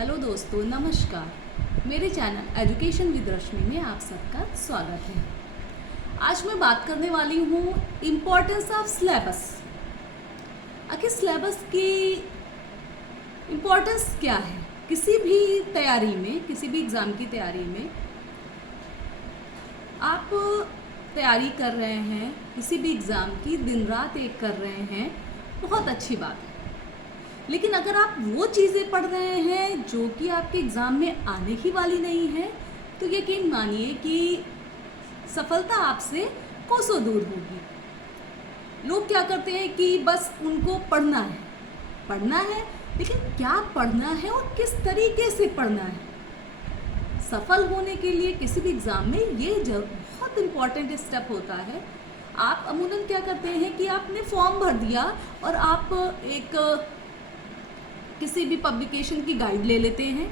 Hello दोस्तों, नमस्कार। मेरे चैनल एजुकेशन विद रश्मि में आप सबका स्वागत है। आज मैं बात करने वाली हूँ इम्पोर्टेंस ऑफ सिलेबस। आखिर सिलेबस की इम्पोर्टेंस क्या है किसी भी तैयारी में, किसी भी एग्ज़ाम की तैयारी में। आप तैयारी कर रहे हैं किसी भी एग्ज़ाम की, दिन रात एक कर रहे हैं, बहुत अच्छी बात है। लेकिन अगर आप वो चीज़ें पढ़ रहे हैं जो कि आपके एग्ज़ाम में आने ही वाली नहीं है, तो यकीन मानिए कि सफलता आपसे कोसों दूर होगी। लोग क्या करते हैं कि बस उनको पढ़ना है, लेकिन क्या पढ़ना है और किस तरीके से पढ़ना है। सफल होने के लिए किसी भी एग्ज़ाम में ये बहुत इम्पॉर्टेंट स्टेप होता है। आप अमूमन क्या करते हैं कि आपने फॉर्म भर दिया और आप एक किसी भी पब्लिकेशन की गाइड ले लेते हैं,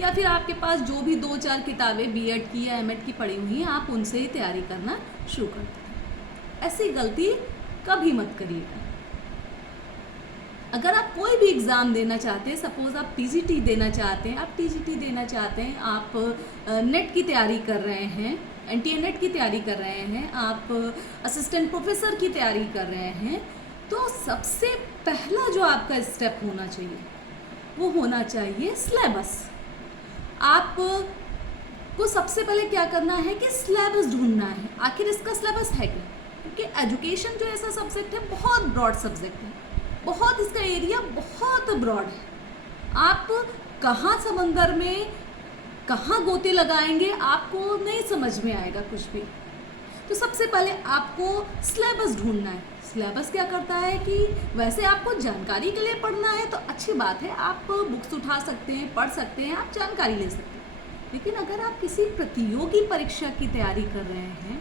या फिर आपके पास जो भी 2-4 किताबें बीएड की या एमएड की पढ़ी हुई हैं, आप उनसे ही तैयारी करना शुरू करते हैं। ऐसी गलती कभी मत करिएगा। अगर आप कोई भी एग्ज़ाम देना चाहते हैं, सपोज़ आप पीजीटी देना चाहते हैं, आप टीजीटी देना चाहते हैं, आप नेट की तैयारी कर रहे हैं, एनटीए नेट की तैयारी कर रहे हैं, आप असिस्टेंट प्रोफेसर की तैयारी कर रहे हैं, तो सबसे पहला जो आपका स्टेप होना चाहिए वो होना चाहिए सिलेबस। आप को सबसे पहले क्या करना है कि सिलेबस ढूंढना है, आखिर इसका सिलेबस है क्या। क्योंकि एजुकेशन जो ऐसा सब्जेक्ट है, बहुत ब्रॉड सब्जेक्ट है, बहुत इसका एरिया बहुत ब्रॉड है। आप कहाँ समंदर में कहाँ गोते लगाएंगे आपको नहीं समझ में आएगा कुछ भी। तो सबसे पहले आपको सिलेबस ढूंढना है। सिलेबस क्या करता है कि वैसे आपको जानकारी के लिए पढ़ना है तो अच्छी बात है, आप बुक्स उठा सकते हैं, पढ़ सकते हैं, आप जानकारी ले सकते हैं। लेकिन अगर आप किसी प्रतियोगी परीक्षा की तैयारी कर रहे हैं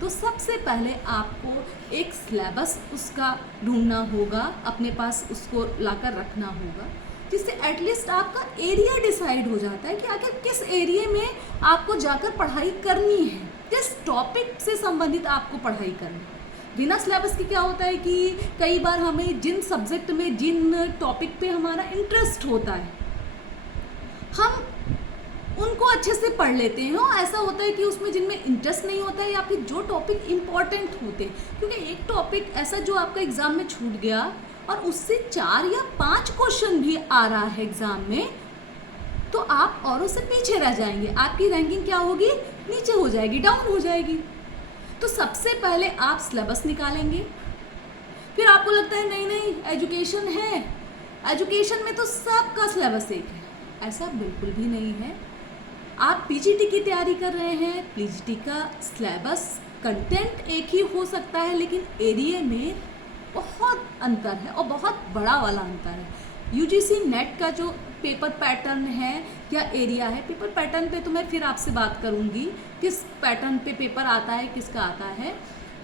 तो सबसे पहले आपको एक सिलेबस उसका ढूंढना होगा, अपने पास उसको लाकर रखना होगा, जिससे एटलीस्ट आपका एरिया डिसाइड हो जाता है कि आखिर किस एरिया में आपको जाकर पढ़ाई करनी है, किस टॉपिक से संबंधित आपको पढ़ाई करनी है। बिना सिलेबस के क्या होता है कि कई बार हमें जिन सब्जेक्ट में, जिन टॉपिक पे हमारा इंटरेस्ट होता है, हम उनको अच्छे से पढ़ लेते हैं, और ऐसा होता है कि उसमें जिनमें इंटरेस्ट नहीं होता है या फिर जो टॉपिक इम्पॉर्टेंट होते हैं, क्योंकि एक टॉपिक ऐसा जो आपका एग्ज़ाम में छूट गया और उससे 4 या 5 क्वेश्चन भी आ रहा है एग्ज़ाम में, तो आप औरों से पीछे रह जाएंगे, आपकी रैंकिंग क्या होगी, नीचे हो जाएगी, डाउन हो जाएगी। तो सबसे पहले आप सिलेबस निकालेंगे। फिर आपको लगता है नहीं एजुकेशन है, एजुकेशन में तो सबका सिलेबस एक है, ऐसा बिल्कुल भी नहीं है। आप पीजीटी की तैयारी कर रहे हैं, पीजीटी का सिलेबस कंटेंट एक ही हो सकता है, लेकिन एरिया में बहुत अंतर है और बहुत बड़ा वाला अंतर है। यूजीसी नेट का जो पेपर पैटर्न है या एरिया है, पेपर पैटर्न पे तो मैं फिर आपसे बात करूँगी किस पैटर्न पे पेपर आता है, किसका आता है।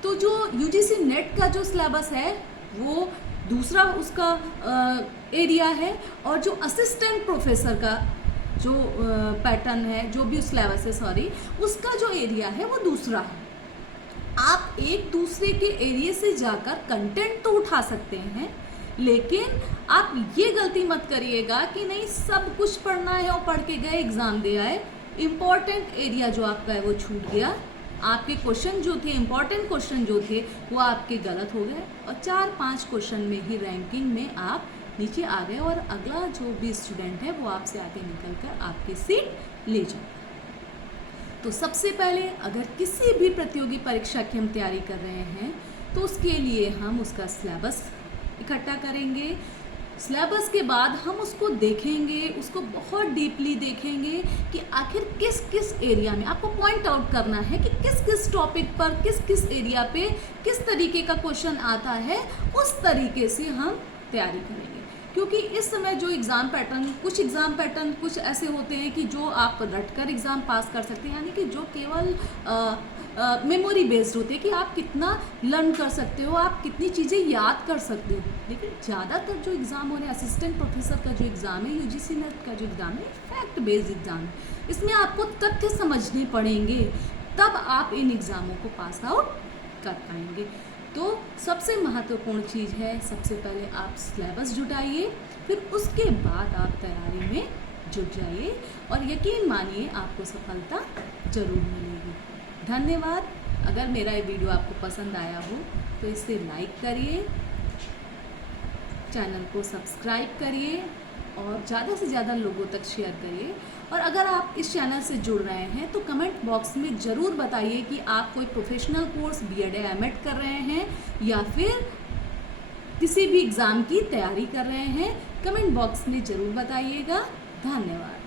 तो जो यूजीसी नेट का जो सिलेबस है वो दूसरा उसका एरिया है, और जो असिस्टेंट प्रोफेसर का जो पैटर्न है, जो भी सिलेबस है, सॉरी, उसका जो एरिया है वो दूसरा है। आप एक दूसरे के एरिया से जाकर कंटेंट तो उठा सकते हैं, लेकिन आप ये गलती मत करिएगा कि नहीं सब कुछ पढ़ना है और पढ़ के गए, एग्ज़ाम दे आए, इम्पॉर्टेंट एरिया जो आपका है वो छूट गया, आपके क्वेश्चन जो थे, इम्पॉर्टेंट क्वेश्चन जो थे वो आपके गलत हो गए, और 4-5 क्वेश्चन में ही रैंकिंग में आप नीचे आ गए, और अगला जो भी स्टूडेंट है वो आपसे आगे निकल कर आपकी सीट ले जाए। तो सबसे पहले अगर किसी भी प्रतियोगी परीक्षा की हम तैयारी कर रहे हैं तो उसके लिए हम उसका सिलेबस इकट्ठा करेंगे। सिलेबस के बाद हम उसको देखेंगे, उसको बहुत डीपली देखेंगे कि आखिर किस किस एरिया में आपको पॉइंट आउट करना है कि किस किस टॉपिक पर, किस किस एरिया पे किस तरीके का क्वेश्चन आता है, उस तरीके से हम तैयारी करेंगे। क्योंकि इस समय जो एग्ज़ाम पैटर्न कुछ ऐसे होते हैं कि जो आप रटकर एग्ज़ाम पास कर सकते हैं, यानी कि जो केवल मेमोरी बेस्ड होते हैं कि आप कितना लर्न कर सकते हो, आप कितनी चीज़ें याद कर सकते हो। लेकिन ज़्यादातर जो एग्ज़ाम हो रहे हैं, असिस्टेंट प्रोफेसर का जो एग्ज़ाम है, यूजीसी नेट का जो एग्ज़ाम है, फैक्ट बेस्ड एग्ज़ाम है। इसमें आपको तथ्य समझने पड़ेंगे, तब आप इन एग्ज़ामों को पास आउट कर पाएंगे। तो सबसे महत्वपूर्ण चीज़ है, सबसे पहले आप सिलेबस जुटाइए, फिर उसके बाद आप तैयारी में जुट जाइए और यकीन मानिए आपको सफलता ज़रूर मिलेगी। धन्यवाद। अगर मेरा ये वीडियो आपको पसंद आया हो तो इसे लाइक करिए, चैनल को सब्सक्राइब करिए और ज़्यादा से ज़्यादा लोगों तक शेयर करिए। और अगर आप इस चैनल से जुड़ रहे हैं तो कमेंट बॉक्स में ज़रूर बताइए कि आप कोई प्रोफेशनल कोर्स B.Ed या M.Ed कर रहे हैं या फिर किसी भी एग्ज़ाम की तैयारी कर रहे हैं। कमेंट बॉक्स में ज़रूर बताइएगा। धन्यवाद।